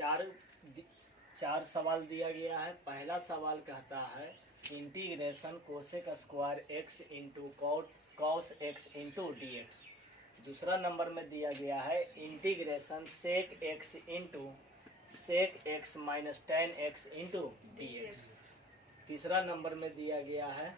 चार सवाल दिया गया है। पहला सवाल कहता है integration cosec square x into cos x into d x. दूसरा नंबर में दिया गया है integration sec x into sec x minus ten x into d x. तीसरा नंबर में दिया गया है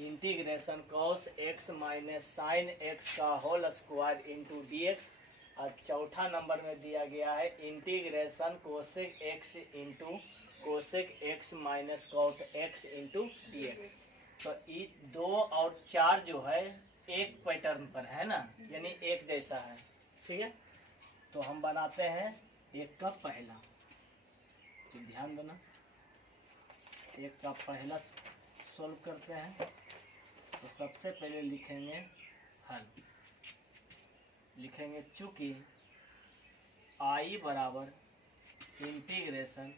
integration cos x minus sine x का whole square into d x. और चौथा नंबर में दिया गया है integration cosec x into cosec x minus cot x into d x. तो ये 2 और 4 जो है एक पैटर्न पर है ना, यानी एक जैसा है। ठीक है, तो हम बनाते हैं एक का पहला। तो ध्यान देना, एक का पहला सॉल्व करते हैं। तो सबसे पहले लिखेंगे हल। लिखेंगे चूंकि आई बराबर integration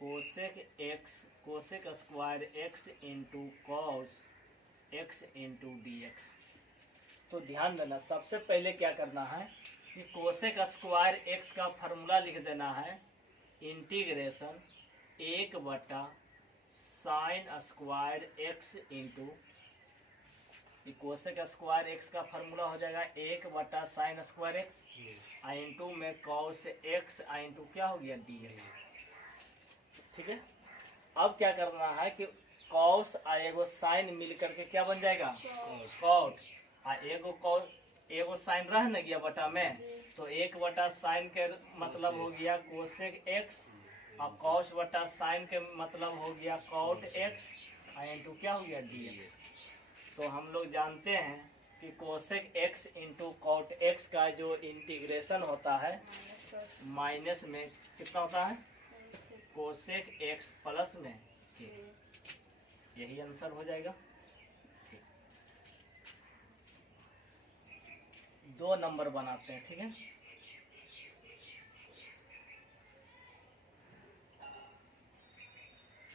cosec square x into cos x into d x. तो ध्यान देना, सबसे पहले क्या करना है कि कोसेक स्क्वायर एक्स का फार्मूला लिख देना है integration one by sine square x into cosec square x का फार्मूला हो जाएगा 1/साइन स्क्वायर एक्स इंटू में कॉस एक्स इंटू क्या हो गया डी एक्स। ठीक है, अब क्या करना है कि कॉस और एगो साइन मिल करके क्या बन जाएगा कॉट। एगो साइन रह न गया बटा में, तो 1/साइन के मतलब हो गया कोसेक एक्स और कॉस बटा साइन के मतलब हो गया कॉट एक्स इंटू क्या हो गया डी एक्स। तो हम लोग जानते हैं कि cosec x into cot x का जो इंटीग्रेशन होता है माइनस में कितना होता है कोसेक एक्स प्लस में के। यही आंसर हो जाएगा। ठीक, 2 नंबर बनाते हैं। ठीक है,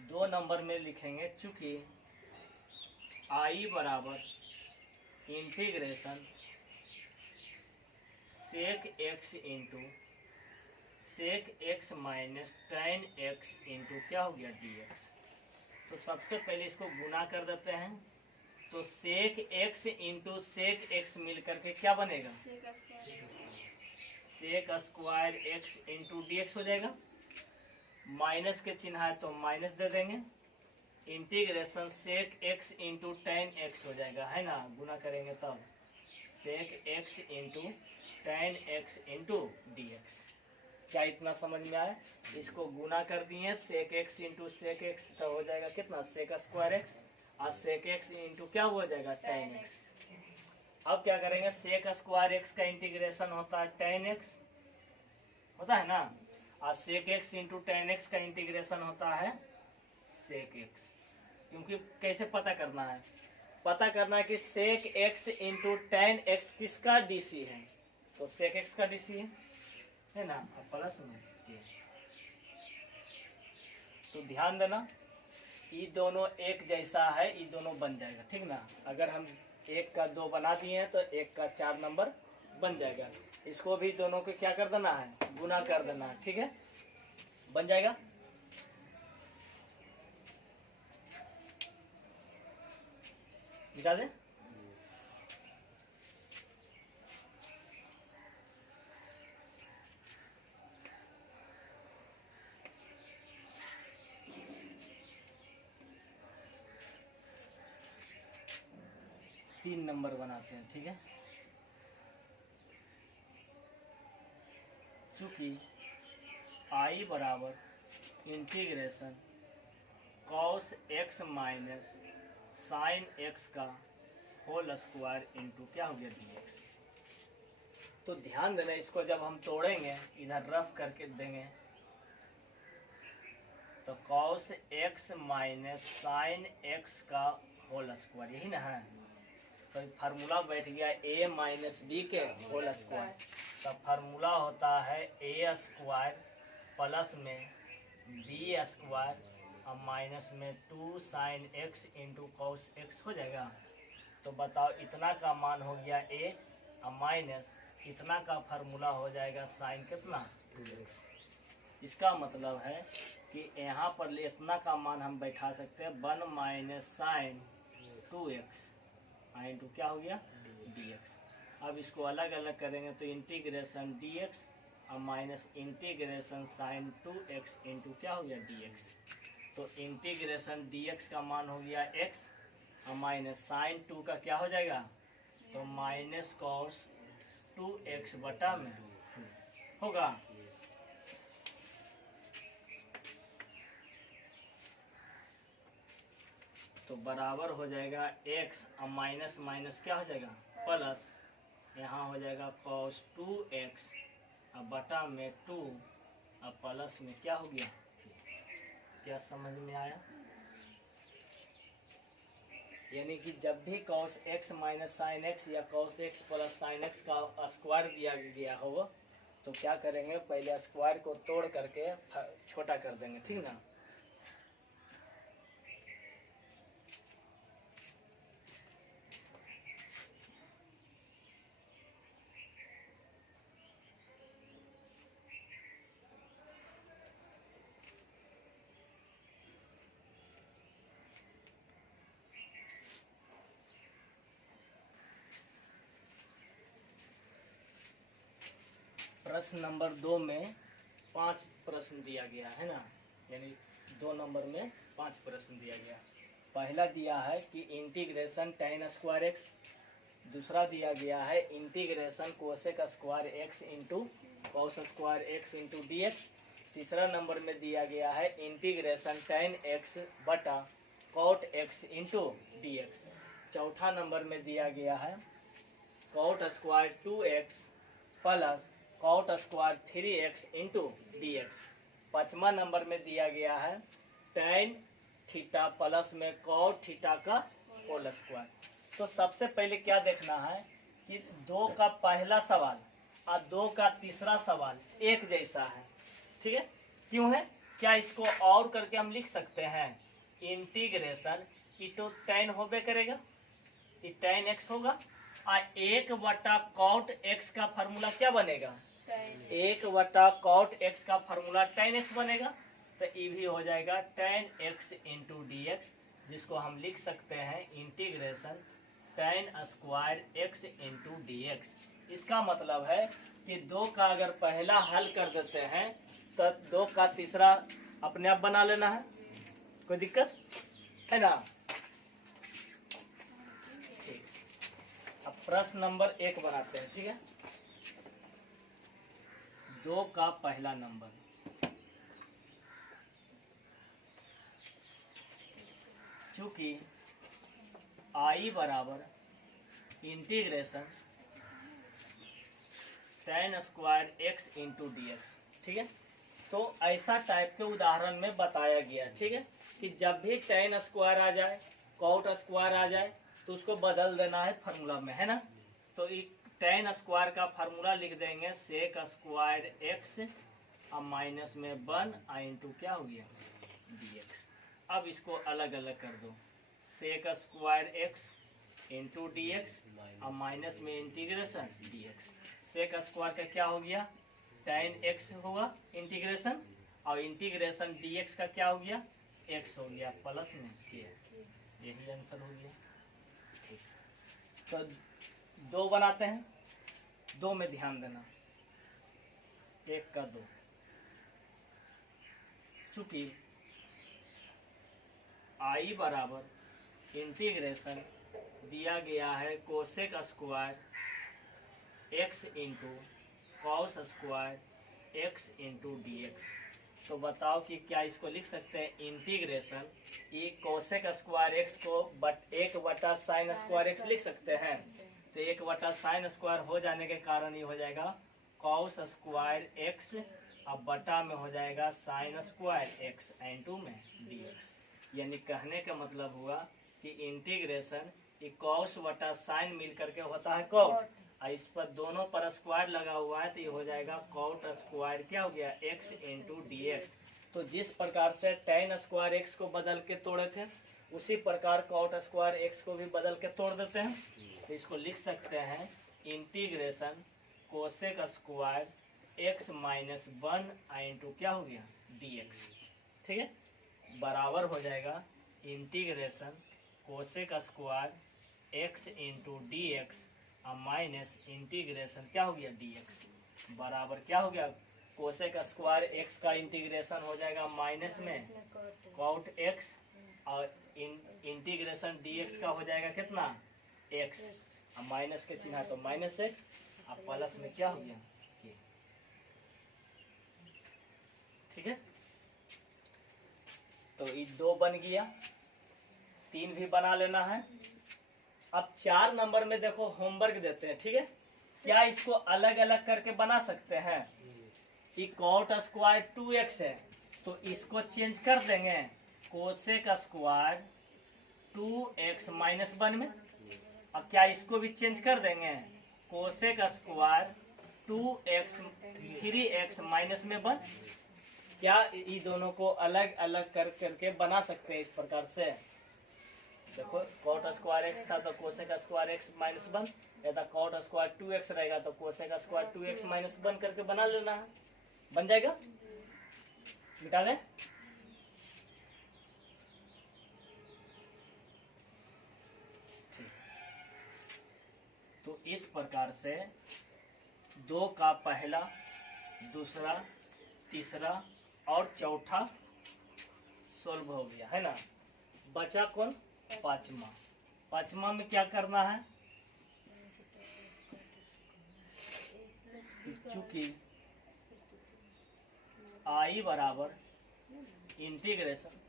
दो नंबर में लिखेंगे चूंकि आई बराबर integration sec x into sec x minus ten x into क्या हो गया डी एक्स। तो सबसे पहले इसको गुना कर देते हैं। तो sec x into sec x मिल करके क्या बनेगा sec square x into d x हो जाएगा। माइनस के चिन्ह है तो माइनस दे देंगे। Integration sec x into tan x हो जाएगा, है ना, गुना करेंगे तब sec x into tan x into d x. क्या इतना समझ में आया? इसको गुना कर दिए sec x into sec x, तो हो जाएगा कितना सेक स्क्वायर एक्स और सेक एक्स इंटू क्या हो जाएगा टेन एक्स। अब क्या करेंगे, सेक स्क्वायर एक्स का इंटीग्रेशन होता है टेन एक्स होता है ना, और sec x into tan x का इंटीग्रेशन होता है सेक एक्स। क्योंकि कैसे पता करना है, पता करना है कि sec x into tan x किसका डीसी है, तो सेक एक्स का डीसी है ना, और प्लस में के। तो ध्यान देना, ये दोनों एक जैसा है, ये दोनों बन जाएगा। ठीक ना, अगर हम 1 का 2 बना दिए हैं तो 1 का 4 नंबर बन जाएगा। इसको भी दोनों को क्या कर देना है, गुना कर देना है। ठीक है, बन जाएगा। मिटा दे। तीन नंबर बनाते हैं। ठीक है, चूंकि आई बराबर integration cos x minus sine x का होल स्क्वायर इंटू क्या हो गया डी एक्स। तो ध्यान देना, इसको जब हम तोड़ेंगे इधर रफ करके देंगे तो cos x minus sine x का होल स्क्वायर, यही ना है। तो फार्मूला बैठ गया a माइनस बी के होल स्क्वायर। तो फार्मूला होता है a स्क्वायर प्लस में बी स्क्वायर और माइनस में 2 sine x into cos x हो जाएगा। तो बताओ, इतना का मान हो गया a और माइनस इतना का फार्मूला हो जाएगा साइन कितना 2x। इसका मतलब है कि यहाँ पर इतना का मान हम बैठा सकते हैं 1 माइनस साइन 2x इंटू क्या हो गया dx। अब इसको अलग अलग करेंगे तो इंटीग्रेशन dx और minus integration sine 2x into क्या हो गया dx। तो इंटीग्रेशन dx का मान हो गया x और माइनस साइन 2 का क्या हो जाएगा तो माइनस कॉस 2x बटा में होगा। तो बराबर हो जाएगा x और माइनस माइनस क्या हो जाएगा प्लस, यहाँ हो जाएगा कॉस 2x और बटा में 2 और प्लस में क्या हो गया। क्या समझ में आया? यानी कि जब भी cos x minus sine x या cos x plus sine x का स्क्वायर दिया गया हो तो क्या करेंगे, पहले स्क्वायर को तोड़ करके छोटा कर देंगे, ठीक ना। प्रश्न नंबर 2 में 5 प्रश्न दिया गया है ना, यानी 2 नंबर में 5 प्रश्न दिया गया। पहला दिया है कि इंटीग्रेशन tan स्क्वायर एक्स, दूसरा दिया गया है integration cosec square x into cos square x into d x, तीसरा नंबर में दिया गया है इंटीग्रेशन tan एक्स बटा cot x into d x, चौथा नंबर में दिया गया है cot square 2x plus cot square 3x into d x, पाँचवा नंबर में दिया गया है tan थीटा प्लस में कॉट थीटा का होल स्क्वायर। तो सबसे पहले क्या देखना है कि 2 का पहला सवाल और 2 का तीसरा सवाल एक जैसा है, ठीक है। क्यों है? क्या इसको और करके हम लिख सकते हैं इंटीग्रेशन ई तो tan होबे करेगा, ये tan x होगा और 1 बटा कॉट x का फार्मूला क्या बनेगा 1 बटा कॉट x का फार्मूला tan x बनेगा। तो ये भी हो जाएगा tan x into d x, जिसको हम लिख सकते हैं integration tan square x into d x. इसका मतलब है कि 2 का अगर पहला हल कर देते हैं तो 2 का तीसरा अपने आप बना लेना है, कोई दिक्कत है ना। ठीक, अब प्रश्न नंबर 1 बनाते हैं, ठीक है। 2 का पहला नंबर, चूंकि I बराबर integration tan square x into d x, ठीक है। तो ऐसा टाइप के उदाहरण में बताया गया, ठीक है, कि जब भी tan स्क्वायर आ जाए कॉट स्क्वायर आ जाए तो उसको बदल देना है फार्मूला में, है ना। तो tan स्क्वायर का फार्मूला लिख देंगे सेक स्क्वायर x और माइनस में 1 इंटू क्या हो गया dx। अब इसको अलग अलग कर दो, sec square x into d x और माइनस में इंटीग्रेशन dx। सेक स्क्वायर का क्या हो गया tan x होगा इंटीग्रेशन, और इंटीग्रेशन dx का क्या हो गया x हो गया प्लस में k, यही आंसर हो गया। तो 2 बनाते हैं, 2 में ध्यान देना, 1 का 2, चूंकि I बराबर इंटीग्रेशन दिया गया है cosec square x into cos square x into d x. तो बताओ कि क्या इसको लिख सकते हैं इंटीग्रेशन ये कोसेक स्क्वायर x को 1 बटा साइन स्क्वायर x लिख सकते हैं। तो 1 बटा साइन स्क्वायर हो जाने के कारण ये हो जाएगा कॉस स्क्वायर x अब बटा में हो जाएगा साइन स्क्वायर x इंटू में dx। यानी कहने का मतलब हुआ कि इंटीग्रेशन ये कॉस बटा साइन मिल करके होता है कॉट, और इस पर दोनों पर स्क्वायर लगा हुआ है तो ये हो जाएगा कॉट स्क्वायर क्या हो गया x इंटू डी एक्स। तो जिस प्रकार से tan स्क्वायर x को बदल के तोड़े थे उसी प्रकार कॉट स्क्वायर x को भी बदल के तोड़ देते हैं। तो इसको लिख सकते हैं integration cosec square x minus one into क्या हो गया डी एक्स। ठीक है, बराबर हो जाएगा integration cosec square x into d x minus integration क्या हो गया डी एक्स बराबर क्या हो गया कोसेक स्क्वायर एक्स का इंटीग्रेशन हो जाएगा माइनस में कॉट एक्स और इंटीग्रेशन डी एक्स का हो जाएगा कितना एक्स, अब माइनस के चिन्ह तो माइनस एक्स, अब प्लस में क्या हो गया ये। ठीक है, तो ये 2 बन गया, 3 भी बना लेना है। अब 4 नंबर में देखो होमवर्क देते हैं। ठीक है, क्या इसको अलग अलग करके बना सकते हैं? कि कॉट स्क्वायर 2x है तो इसको चेंज कर देंगे कोसेक स्क्वायर 2x माइनस 1 में। अब क्या इसको भी चेंज कर देंगे cosec square 2x 3x minus में 1। क्या ये दोनों को अलग अलग करके बना सकते हैं इस प्रकार से? देखो कॉट स्क्वायर एक्स था तो कोसेक स्क्वायर एक्स माइनस 1, या कॉट स्क्वायर 2x रहेगा तो कोसेक स्क्वायर 2x माइनस 1 करके बना लेना है, बन जाएगा। मिटा दें। ठीक, तो इस प्रकार से 2 का पहला, दूसरा, तीसरा और चौथा सोल्व हो गया है ना। बचा कौन? पांचवा। पांचवा में क्या करना है? चूंकि आई बराबर integration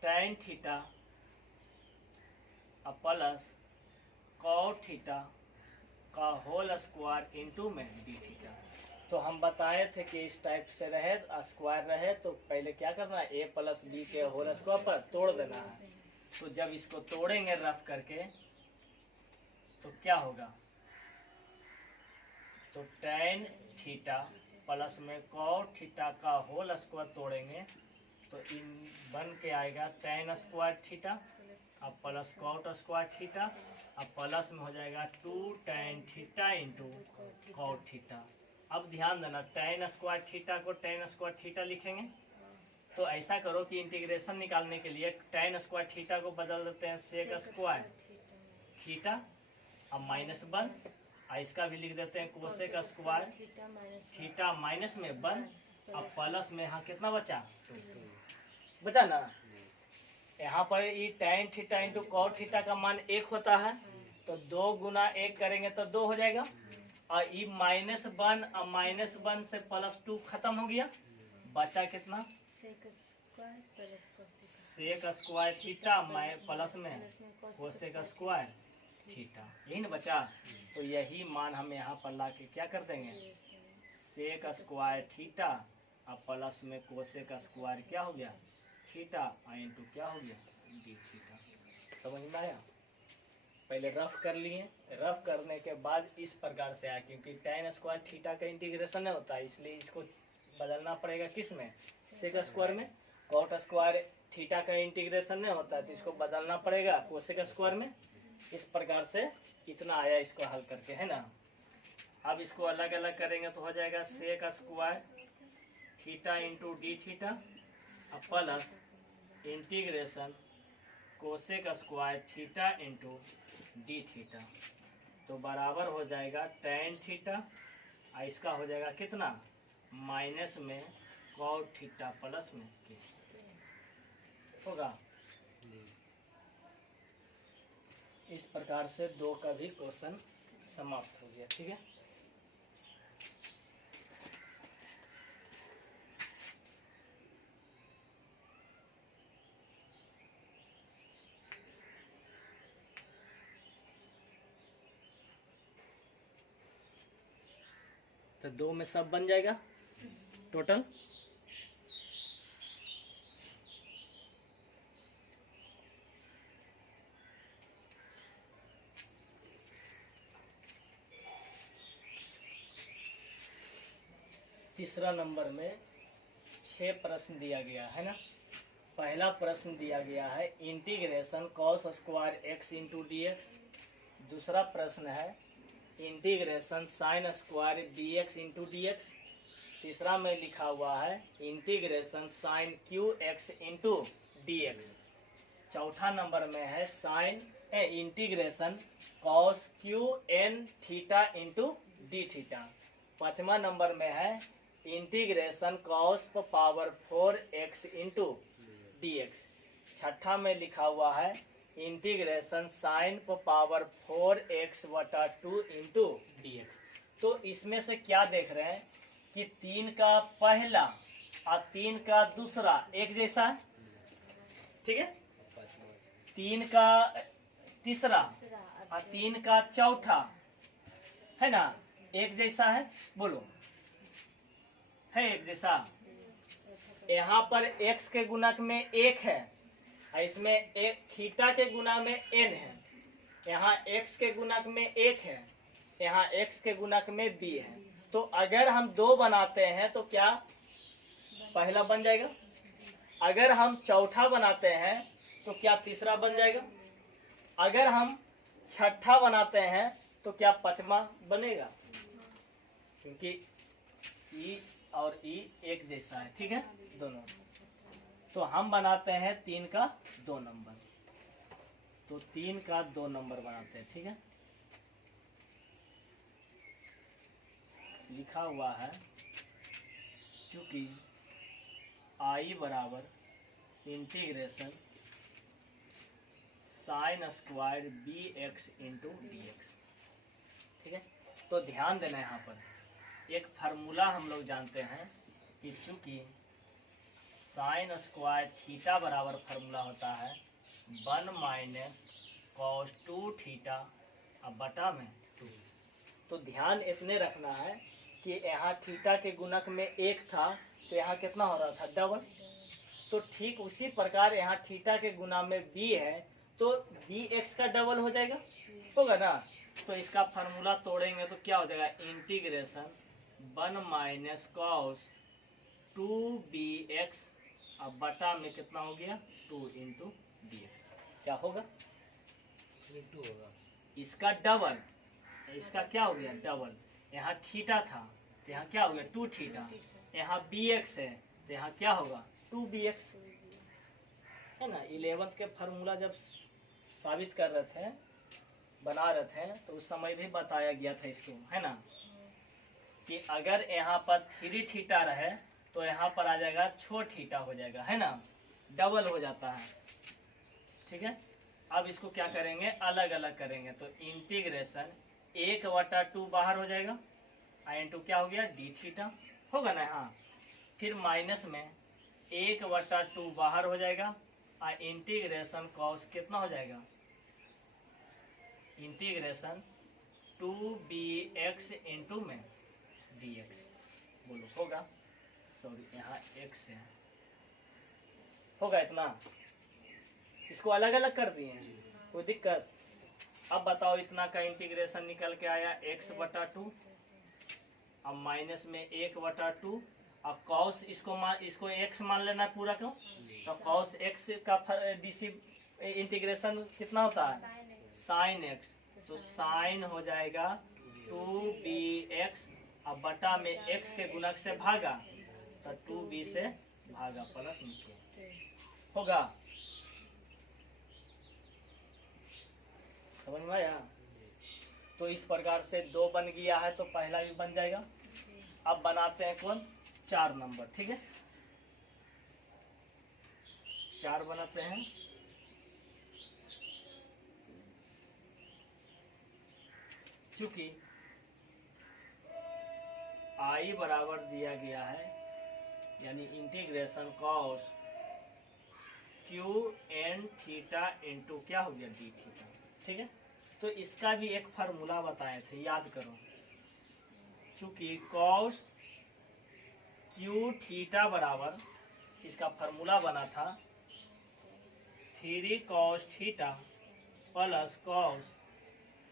tan theta plus cot theta का होल स्क्वायर इंटू में डी थीटा। तो हम बताए थे कि इस टाइप से रहे स्क्वायर रहे तो पहले क्या करना है a प्लस बी के होल स्क्वायर पर तोड़ देना है। तो जब इसको तोड़ेंगे रफ करके तो क्या होगा? तो tan थीटा प्लस में कॉट थीटा का होल स्क्वायर तोड़ेंगे तो इन बन के आएगा tan स्क्वायर थीटा अब प्लस कॉट स्क्वायर थीटा अब प्लस में हो जाएगा 2 tan theta into cot theta. अब ध्यान देना tan स्क्वायर थीटा को tan स्क्वायर थीटा लिखेंगे। तो ऐसा करो कि इंटीग्रेशन निकालने के लिए tan स्क्वायर थीटा को बदल देते हैं सेक स्क्वायर थीटा अब माइनस 1, इसका भी लिख देते हैं कोसेक स्क्वायर थीटा माइनस में 1। अब प्लस में यहाँ कितना बचा? बचा ना। यहाँ पर ये tan theta into cot theta का मान 1 होता है तो 2 गुना 1 करेंगे तो 2 हो जाएगा। और ये -1 और -1 से +2 खत्म हो गया, बचा कितना? सेक स्क्वायर थीटा प्लस में कोसेक स्क्वायर थीटा, यही ना बचा। तो यही मान हम यहाँ पर ला के क्या कर देंगे सेक स्क्वायर थीटा और प्लस में कोसेक स्क्वायर क्या हो गया थीटा इंटू क्या हो गया डी थीटा। समझ में आया? पहले रफ कर लिए, रफ करने के बाद इस प्रकार से आया क्योंकि tan स्क्वायर थीटा का इंटीग्रेशन नहीं होता इसलिए इसको बदलना पड़ेगा किस में सेक स्क्वायर में। कॉट स्क्वायर थीटा का इंटीग्रेशन नहीं होता तो इसको बदलना पड़ेगा कोसेक स्क्वायर में। इस प्रकार से इतना आया इसको हल करके, है ना। अब इसको अलग अलग करेंगे तो हो जाएगा sec square theta into d theta plus integration cosec square theta into d theta. तो बराबर हो जाएगा tan थीटा और इसका हो जाएगा कितना माइनस में कॉट थीटा प्लस में के होगा। इस प्रकार से 2 का भी क्वेश्चन समाप्त हो गया। ठीक है, तो 2 में सब बन जाएगा टोटल। तीसरा नंबर में 6 प्रश्न दिया गया है ना। पहला प्रश्न दिया गया है integration cos square x into d x. दूसरा प्रश्न है integration sine square b x into d x. तीसरा में लिखा हुआ है integration sine q x into d x. चौथा नंबर में है sine integration cos q n theta into d theta. पांचवा नंबर में है integration cos power 4x into d x. छठा में लिखा हुआ है इंटीग्रेशन साइन पावर 4x बटा 2 इंटू डी एक्स। तो इसमें से क्या देख रहे हैं कि 3 का पहला और 3 का दूसरा एक जैसा है, ठीक है। 3 का तीसरा और 3 का चौथा है ना, एक जैसा है। बोलो, है एक जैसा। यहाँ पर x के गुणक में 1 है, इसमें एक थीटा के गुणा में n है। यहाँ x के गुणक में 1 है, यहाँ x के गुणक में b है। तो अगर हम 2 बनाते हैं तो क्या पहला बन जाएगा? अगर हम चौथा बनाते हैं तो क्या तीसरा बन जाएगा? अगर हम छठा बनाते हैं तो क्या पांचवा बनेगा? क्योंकि ई और ई एक जैसा है, ठीक है दोनों। तो हम बनाते हैं 3 का 2 नंबर, तो 3 का 2 नंबर बनाते हैं, ठीक है। लिखा हुआ है क्योंकि आई बराबर integration sine square b x into d x, ठीक है। तो ध्यान देना, यहाँ पर एक फार्मूला हम लोग जानते हैं कि चूंकि साइन स्क्वायर थीटा बराबर फार्मूला होता है 1 माइनस कॉस 2 थीटा अब बटा में 2। तो ध्यान इतने रखना है कि यहाँ थीटा के गुणक में 1 था तो यहाँ कितना हो रहा था? डबल। तो ठीक उसी प्रकार यहाँ थीटा के गुणा में b है तो bx का डबल हो जाएगा, होगा ना। तो इसका फार्मूला तोड़ेंगे तो क्या हो जाएगा? इंटीग्रेशन 1 माइनस कॉस 2bx अब बटा में कितना हो गया? 2 इंटू डी एक्स। क्या होगा? 2 होगा। इसका डबल, इसका क्या हो गया? डबल। यहाँ थीटा था तो यहाँ क्या हो गया? 2 थीटा। यहाँ bx है तो यहाँ क्या होगा? 2bx, है ना। 11th के फार्मूला जब साबित कर रहे थे, बना रहे थे, तो उस समय भी बताया गया था इसको, है ना, कि अगर यहाँ पर 3 थीटा रहे तो यहाँ पर आ जाएगा 6 थीटा हो जाएगा, है ना, डबल हो जाता है, ठीक है। अब इसको क्या करेंगे? अलग अलग करेंगे। तो इंटीग्रेशन 1/2 बाहर हो जाएगा, इंटू क्या हो गया? डी थीटा, होगा ना। हाँ, फिर माइनस में 1/2 बाहर हो जाएगा और इंटीग्रेशन कॉस कितना हो जाएगा? इंटीग्रेशन 2bx इंटू में dx। बोलो होगा? सॉरी, यहाँ x है, होगा इतना। इसको अलग अलग कर दिए हैं, कोई दिक्कत? अब बताओ, इतना का इंटीग्रेशन निकल के आया x/2, अब माइनस में 1/2। अब कॉस इसको x मान लेना पूरा, क्यों? तो कॉस x का इंटीग्रेशन कितना होता है? Sign x। तो साइन हो जाएगा 2bx अब बटा में x के गुणक से भागा तो 2b से भागा प्लस नीचे, होगा? समझ में आया? तो इस प्रकार से 2 बन गया है तो पहला भी बन जाएगा। अब बनाते हैं कौन? 4 नंबर, ठीक है। 4 बनाते हैं। चूंकि आई बराबर दिया गया है, यानी integration cos q n theta into क्या हो गया? डी थीटा, ठीक है। तो इसका भी एक फार्मूला बताए थे, याद करो। चूंकि कॉस क्यू थीटा बराबर, इसका फार्मूला बना था 3 cos theta plus cos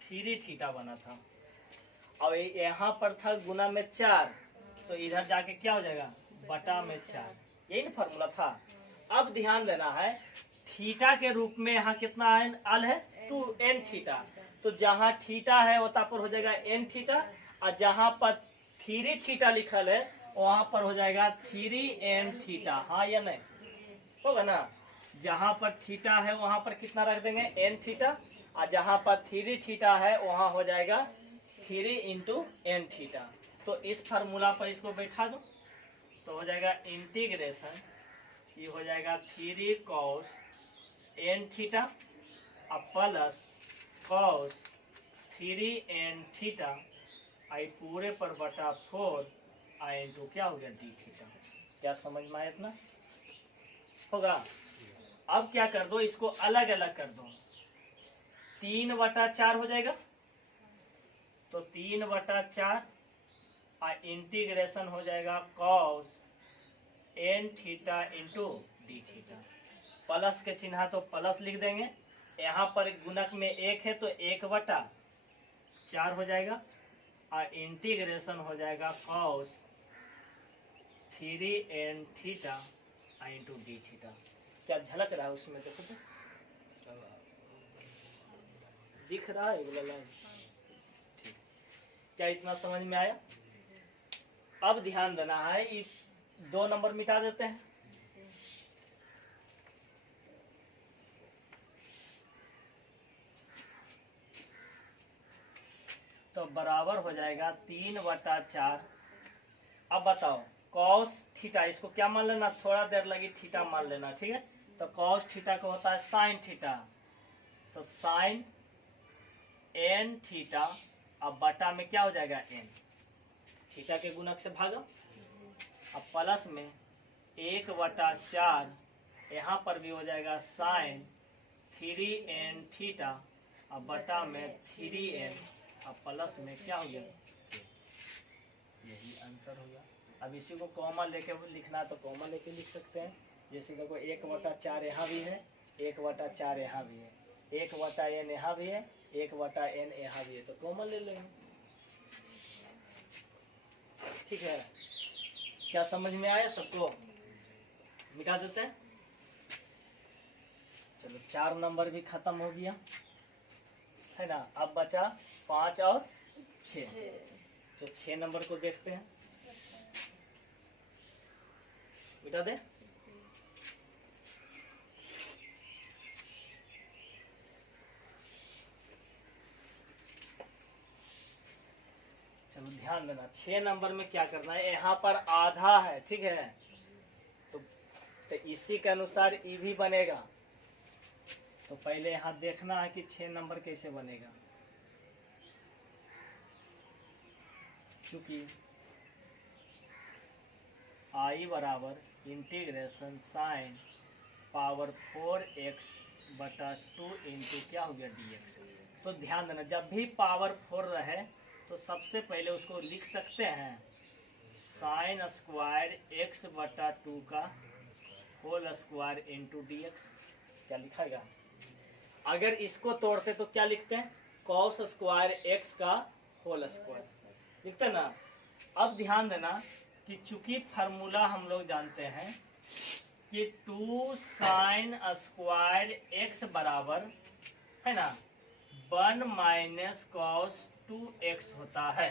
3 theta बना था। और यहाँ पर था गुना में 4, तो इधर जाके क्या हो जाएगा? बटा में 4। यही ना फार्मूला था। अब ध्यान देना है, थीटा के रूप में यहाँ कितना अल है 2n थीटा। तो जहाँ थीटा है वहाँ पर हो जाएगा n थीटा, और जहाँ पर 3 थीटा लिखल है वहां पर हो जाएगा 3n थीटा। हाँ या नहीं, होगा ना। जहां पर थीटा है वहां पर कितना रख देंगे n थीटा, और जहां पर 3 थीटा है वहां हो जाएगा 3 इंटू n थीटा। तो इस फार्मूला पर इसको बैठा दो, तो हो जाएगा इंटीग्रेशन, ये हो जाएगा 3 cos n theta plus cos 3n theta I पूरे पर बटा 4 आई इंटू क्या हो गया डी थीटा। क्या समझ में आया इतना? होगा। अब क्या कर दो, इसको अलग अलग कर दो, 3/4 हो जाएगा, तो 3/4 और इंटीग्रेशन हो जाएगा cos n theta into d theta. Plus के चिन्ह तो प्लस लिख देंगे, यहाँ पर गुणक में 1 है तो 1/4 हो जाएगा, और इंटीग्रेशन हो जाएगा cos 3n theta into d theta. क्या झलक रहा है उसमें, देखो तो दिख रहा है लाइन। ठीक, क्या इतना समझ में आया? अब ध्यान देना है, ये 2 नंबर मिटा देते हैं, तो बराबर हो जाएगा 3/4। अब बताओ cos थीटा, इसको क्या मान लेना, थोड़ा देर लगी थीटा मान लेना, ठीक है। तो cos थीटा को होता है sin थीटा, तो sin n थीटा, अब बटा में क्या हो जाएगा n, थीटा के गुणक से भागा, अब प्लस में 1/4, यहाँ पर भी हो जाएगा sin 3n थीटा, अब बटा में 3n, अब प्लस में क्या हो गया, यही आंसर हो गया। अब इसी को कॉमा लेके लिखना है तो कॉमा लेके लिख सकते हैं। जैसे देखो 1/4 यहाँ भी है, 1/4 यहाँ भी है, 1/n यहाँ भी है, 1/n यहाँ भी है, तो कॉमा ले लेंगे। ठीक है, क्या समझ में आया सबको? मिटा देते हैं। चलो 4 नंबर भी खत्म हो गया है ना। अब बचा 5 और 6, तो 6 नंबर को देखते हैं, मिटा दे। चलो ध्यान देना, 6 नंबर में क्या करना है, यहाँ पर आधा है, ठीक है, तो इसी के अनुसार ई भी बनेगा। तो पहले यहाँ देखना है कि 6 नंबर कैसे बनेगा, क्योंकि आई बराबर इंटीग्रेशन साइन पावर 4x बटा 2 इंटू क्या हो गया dx। तो ध्यान देना, जब भी पावर 4 रहे तो सबसे पहले उसको लिख सकते हैं साइन स्क्वायर x बटा 2 का होल स्क्वायर इंटू dx। क्या लिखाएगा? अगर इसको तोड़ते तो क्या लिखते हैं, कॉस स्क्वायर x का होल स्क्वायर लिखते हैं ना। अब ध्यान देना कि चूंकि फार्मूला हम लोग जानते हैं कि 2 साइन स्क्वायर x बराबर है ना 1 माइनस कॉस 2x होता है,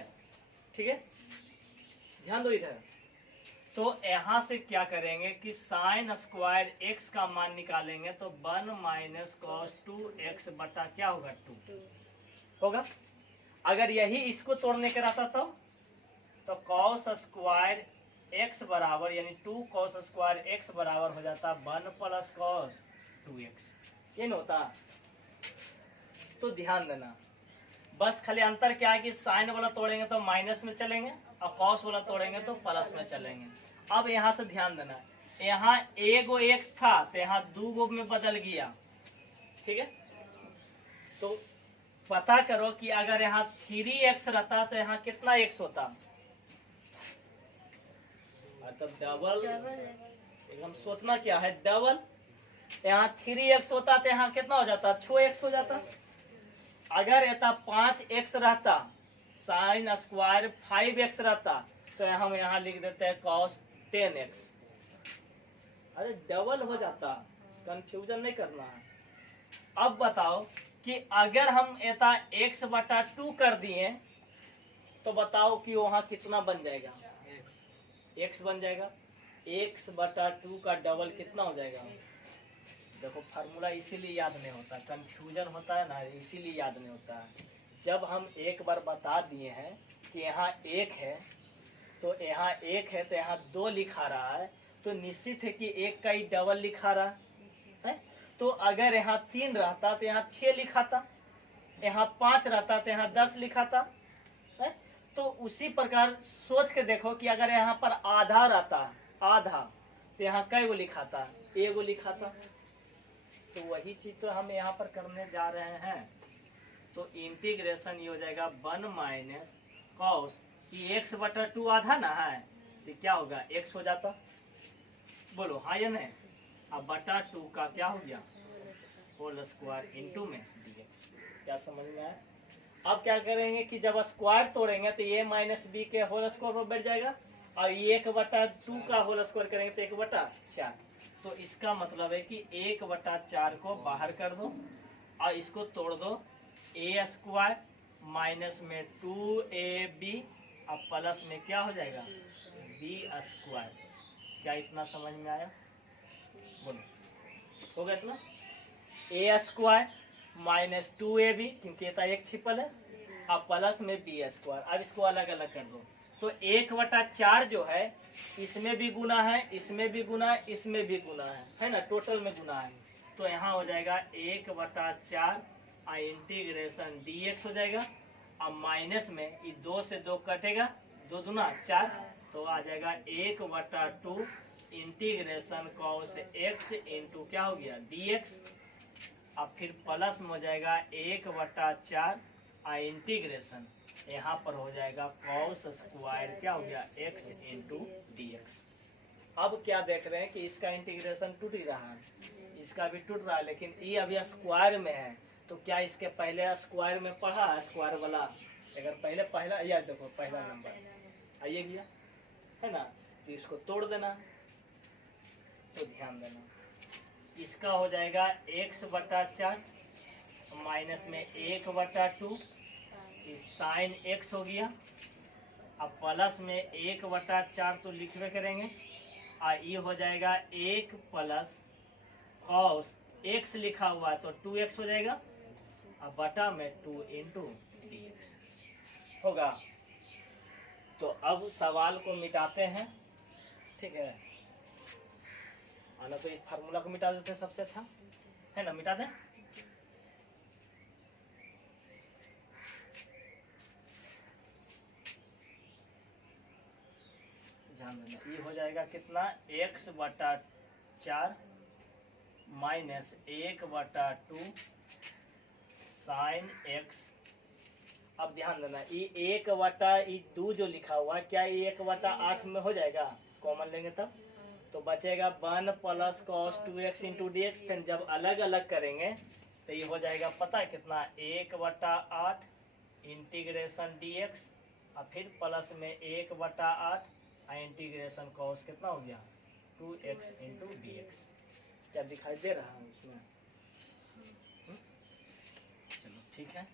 ठीक है। ध्यान दो इधर, तो यहाँ से क्या करेंगे कि साइन स्क्वायर x का मान निकालेंगे, तो 1 माइनस कॉस 2x बटा क्या होगा 2 होगा। अगर यही इसको तोड़ने का रहता तो कॉस स्क्वायर x बराबर यानी 2 कॉस स्क्वायर x बराबर हो जाता 1 प्लस कॉस 2x, ये न होता। तो ध्यान देना, बस खाली अंतर क्या है कि साइन वाला तोड़ेंगे तो माइनस में चलेंगे और कॉस वाला तोड़ेंगे तो प्लस में चलेंगे। अब यहाँ से ध्यान देना, यहाँ एगो x था तो यहाँ 2 गो में बदल गया, ठीक है। तो पता करो कि अगर यहाँ 3x रहता तो यहाँ कितना x होता, तो डबल, एकदम सोचना क्या है, डबल। यहाँ 3x होता तो यहाँ कितना हो जाता, 6x हो जाता। अगर यहाँ 5x रहता, साइन स्क्वायर 5x रहता, तो हम यहाँ लिख देते हैं cos 10x, अरे डबल हो जाता, कंफ्यूजन नहीं करना है। अब बताओ कि अगर हम एता x/2 कर दिए तो बताओ कि वहां कितना बन जाएगा, x बन जाएगा। x/2 का डबल कितना हो जाएगा। देखो फार्मूला इसीलिए याद नहीं होता, कंफ्यूजन होता है ना, इसीलिए याद नहीं होता है। जब हम एक बार बता दिए हैं कि यहाँ एक है तो यहाँ एक है तो यहाँ 2 लिखा रहा है, तो निश्चित है कि एक का ही डबल लिखा रहा है। तो अगर यहाँ 3 रहता तो यहाँ 6 लिखा था, यहाँ 5 रहता तो यहाँ 10 लिखा था है? तो उसी प्रकार सोच के देखो कि अगर यहाँ पर आधा रहता, आधा, तो यहाँ कई गो लिखा था, एगो लिखा था। तो वही चीज तो हम यहाँ पर करने जा रहे हैं। तो इंटीग्रेशन ये हो जाएगा 1 माइनस कॉस कि x/2 आधा ना है, तो क्या होगा x हो जाता, बोलो हाँ या नहीं। अब बटा 2 का क्या हो गया होल स्क्वायर इंटू में dx। क्या समझ में आया। अब क्या करेंगे कि जब स्क्वायर तोड़ेंगे तो a माइनस बी के होल स्क्वायर पर बैठ जाएगा, और 1/2 का होल स्क्वायर करेंगे तो 1/4। तो इसका मतलब है कि 1/4 को बाहर कर दो और इसको तोड़ दो, a स्क्वायर माइनस में 2ab और प्लस में क्या हो जाएगा b स्क्वायर। क्या इतना समझ में आया, बोलो हो गया इतना। a स्क्वायर माइनस 2ab क्योंकि ये एक छिपल है, और प्लस में b स्क्वायर। अब इसको अलग अलग कर दो तो 1/4 जो है इसमें भी गुना है, इसमें भी गुना है, इसमें भी गुना है ना, टोटल में गुना है। तो यहाँ हो जाएगा 1/4 इंटीग्रेशन dx हो जाएगा, और माइनस में ये 2 से 2 कटेगा, 2 दूना 4, तो आ जाएगा 1/2 इंटीग्रेशन कॉस x इंटू क्या हो गया dx। अब फिर प्लस में हो जाएगा 1/4 इंटीग्रेशन, यहाँ पर हो जाएगा कॉस स्क्वायर क्या हो गया x इंटू dx। अब क्या देख रहे हैं कि इसका इंटीग्रेशन टूट ही रहा है, इसका भी टूट रहा है, लेकिन ये अभी स्क्वायर में है। तो क्या इसके पहले स्क्वायर में पढ़ा है स्क्वायर वाला, अगर पहला याद देखो पहला नंबर आइए गया है ना, तो इसको तोड़ देना। तो ध्यान देना इसका हो जाएगा x/4 माइनस में 1/2 साइन x हो गया, अब प्लस में 1/4 तो लिखवे करेंगे, और ये हो जाएगा 1 प्लस कॉस x लिखा हुआ है तो 2x हो जाएगा, अब बटा में 2 इंटू dx होगा। तो अब सवाल को मिटाते हैं, ठीक है, आना तो इस फार्मूला को मिटा देते हैं सबसे अच्छा है ना, मिटा दें। ध्यान देना ये हो जाएगा कितना x/4 माइनस 1/2 साइन x। अब ध्यान देना ये 1/2 जो लिखा हुआ है क्या ये 1/8 में हो जाएगा, कॉमन लेंगे तब तो बचेगा 1 plus cos 2x into D. फिर जब अलग अलग करेंगे तो ये हो जाएगा पता है कितना 1/8 इंटीग्रेशन dx, और फिर प्लस में 1/8 इंटीग्रेशन कॉस कितना हो गया 2x इंटू dx। क्या दिखाई दे रहा है उसमें, चलो ठीक है।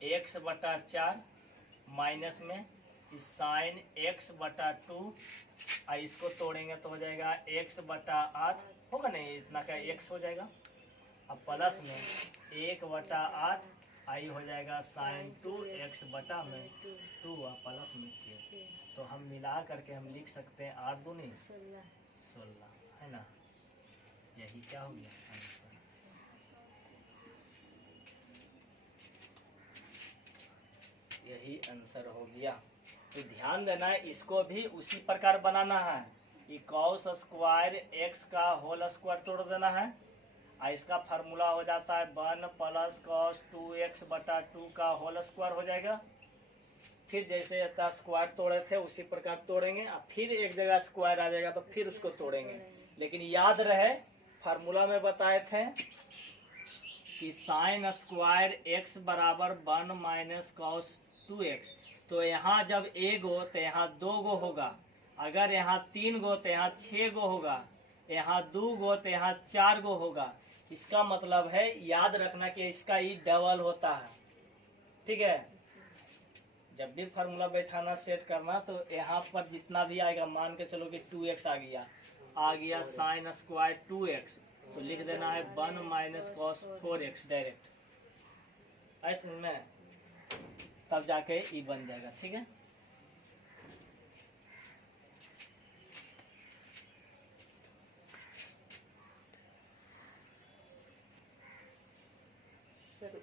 x/4 माइनस में साइन x/2, इसको तोड़ेंगे तो हो जाएगा x/8 होगा नहीं, इतना का x हो जाएगा, अब प्लस में 1/8 आई हो जाएगा साइन 2x बटा में 2 और प्लस में 3। तो हम मिला करके हम लिख सकते हैं 8 दूनी 16 है ना, यही क्या हो गया आंसर। यही आंसर हो गया। तो ध्यान देना है इसको भी उसी प्रकार बनाना है, कि कॉस स्क्वायर x का होल स्क्वायर तोड़ देना है, और इसका फार्मूला हो जाता है 1 प्लस कॉस 2x बटा 2 का होल स्क्वायर हो जाएगा। फिर जैसे स्क्वायर तोड़े थे उसी प्रकार तोड़ेंगे, और फिर एक जगह स्क्वायर आ जाएगा तो फिर उसको तोड़ेंगे। लेकिन याद रहे फार्मूला में बताए थे कि साइन स्क्वायर x बराबर 1 माइनस कॉस 2x। तो यहाँ जब 1 गो तो यहाँ 2 गो होगा, अगर यहाँ 3 गो तो यहाँ 6 गो होगा, यहाँ 2 गो तो यहाँ 4 गो होगा। इसका मतलब है याद रखना कि इसका ई डबल होता है। ठीक है, जब भी फार्मूला बैठाना सेट करना तो यहाँ पर जितना भी आएगा, मान के चलो कि 2x आ गया साइन स्क्वायर 2x, तो लिख देना है 1 माइनस कॉस 4x डायरेक्ट, ऐसे में तब जाके ई बन जाएगा। ठीक है, सर